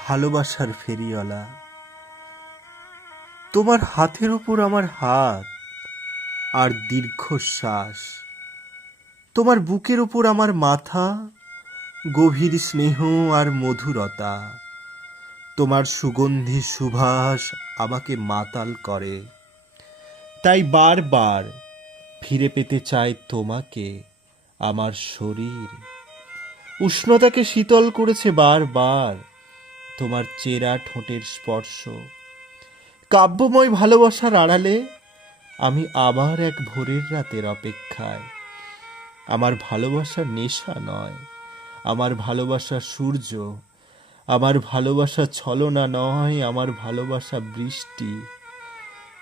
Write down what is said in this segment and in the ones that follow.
ভালোবাসার ফেরিওয়ালা, তোমার হাতের উপর আমার হাত আর দীর্ঘশ্বাস, তোমার বুকের উপর আমার মাথা, গভীর স্নেহ আর মধুরতা, তোমার সুগন্ধি সুবাস আমাকে মাতাল করে। তাই বারবার ফিরে পেতে চাই তোমাকে। আমার শরীর উষ্ণতাকে শীতল করেছে বারবার তোমার চেরা ঠোঁটের স্পর্শ। কাব্যময় ভালোবাসার আড়ালে আমি আবার এক ভোরের রাতের অপেক্ষায়। আমার ভালোবাসা নেশা নয়, আমার ভালোবাসা সূর্য, আমার ভালোবাসা ছলনা নয়, আমার ভালোবাসা বৃষ্টি,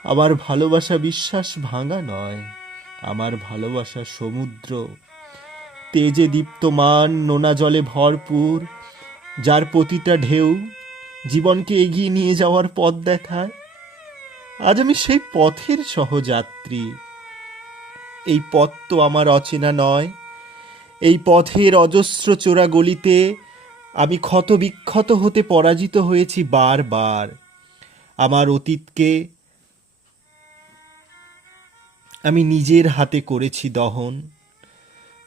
আমার ভালোবাসা বিশ্বাস ভাঙা নয়, আমার ভালোবাসা সমুদ্র, তেজে দীপ্তমান, নোনা জলে ভরপুর, যার প্রতিটা ঢেউ জীবনকে এগিয়ে নিয়ে যাওয়ার পথ দেখায়। আজ আমি সেই পথের সহযাত্রী। এই পথ তো আমার অচেনা নয়। এই পথের অজস্র চোরা গলিতে আমি ক্ষত বিক্ষত হতে পরাজিত হয়েছি বারবার। আমার অতীতকে আমি নিজের হাতে করেছি দহন,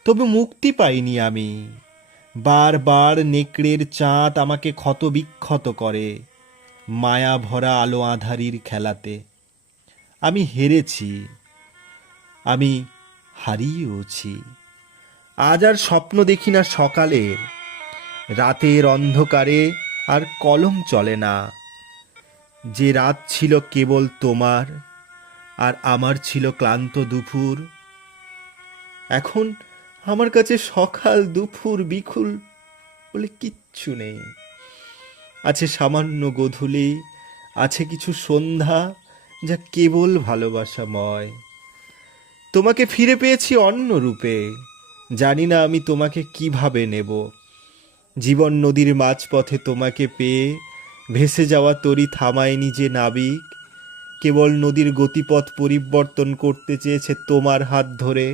তবে মুক্তি পাইনি আমি। বারবার নেকড়ের চাঁদ আমাকে ক্ষত বিক্ষত করে মায়া ভরা আলো আঁধারির খেলাতে। আমি হেরেছি, আমি হারিয়েওছি। আজ আর স্বপ্ন দেখি না সকালের, রাতের অন্ধকারে আর কলম চলে না। যে রাত ছিল কেবল তোমার আর আমার ছিল ক্লান্ত দুপুর, এখন আমার কাছে সকাল দুপুর বিকুল বলে কিচ্ছু নেই। আছে সামান্য গোধূলি, আছে কিছু সন্ধ্যা যা কেবল ভালোবাসাময়। তোমাকে ফিরে পেয়েছি অন্য রূপে, জানি না আমি তোমাকে কিভাবে নেব। জীবন নদীর মাঝপথে তোমাকে পেয়ে ভেসে যাওয়া তরি থামায়নি যে নাবিক, কেবল নদীর গতিপথ পরিবর্তন করতে চেয়েছে তোমার হাত ধরে।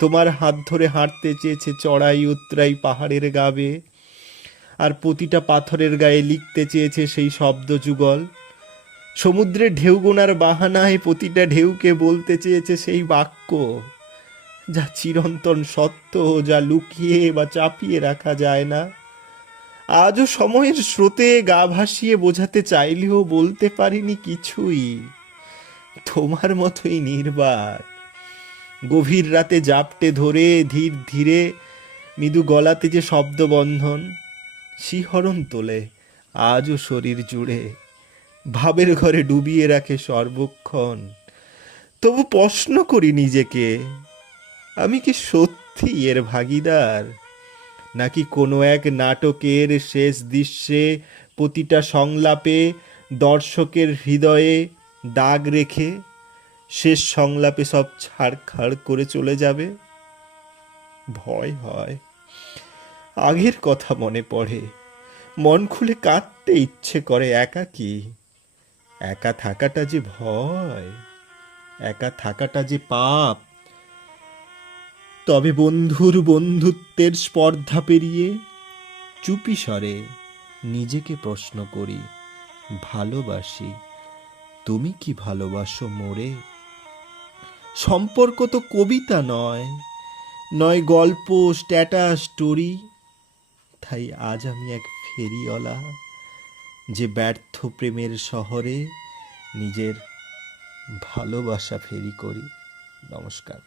তোমার হাত ধরে হাঁটতে চেয়েছে চড়াই উতরাই পাহাড়ের গাবে, আর প্রতিটা পাথরের গায়ে লিখতে চেয়েছে সেই শব্দ যুগল। সমুদ্রের ঢেউ গোনার বাহানায় প্রতিটা ঢেউকে বলতে চেয়েছে সেই বাক্য, যা চিরন্তন সত্য, যা লুকিয়ে বা চাপিয়ে রাখা যায় না। আজও সময়ের স্রোতে গা ভাসিয়ে বোঝাতে চাইলেও বলতে পারিনি কিছুই। তোমার মতোই নির্বাক, গভীর রাতে জাপটে ধরে ধীর ধীরে মৃদু গলাতে যে শব্দবন্ধন শিহরণ তোলে আজও শরীর জুড়ে, ভাবের ঘরে ডুবিয়ে রাখে সর্বক্ষণ। তবু প্রশ্ন করি নিজেকে, আমি কি সত্যি এর ভাগীদার, নাকি কোনো এক নাটকের শেষ দৃশ্যে প্রতিটা সংলাপে দর্শকের হৃদয়ে দাগ রেখে শেষ সংলাপে সব ছাড়খাড় করে চলে যাবে। ভয় হয়, আগের কথা মনে পড়ে, মন খুলে কাঁদতে ইচ্ছে করে। একাকী, একা থাকাটা যে ভয়, একা থাকাটা যে পাপ। তবে বন্ধুর বন্ধুত্বের স্পর্ধা পেরিয়ে চুপি স্বরে নিজেকে প্রশ্ন করি, ভালোবাসি, তুমি কি ভালোবাসো মোরে? সম্পর্ক তো কবিতা নয়, নয় গল্প, স্ট্যাটাস, স্টোরি। তাই আজ আমি এক ফেরিওয়ালা, যে ব্যর্থ প্রেমের শহরে নিজের ভালোবাসা ফেরি করি। নমস্কার।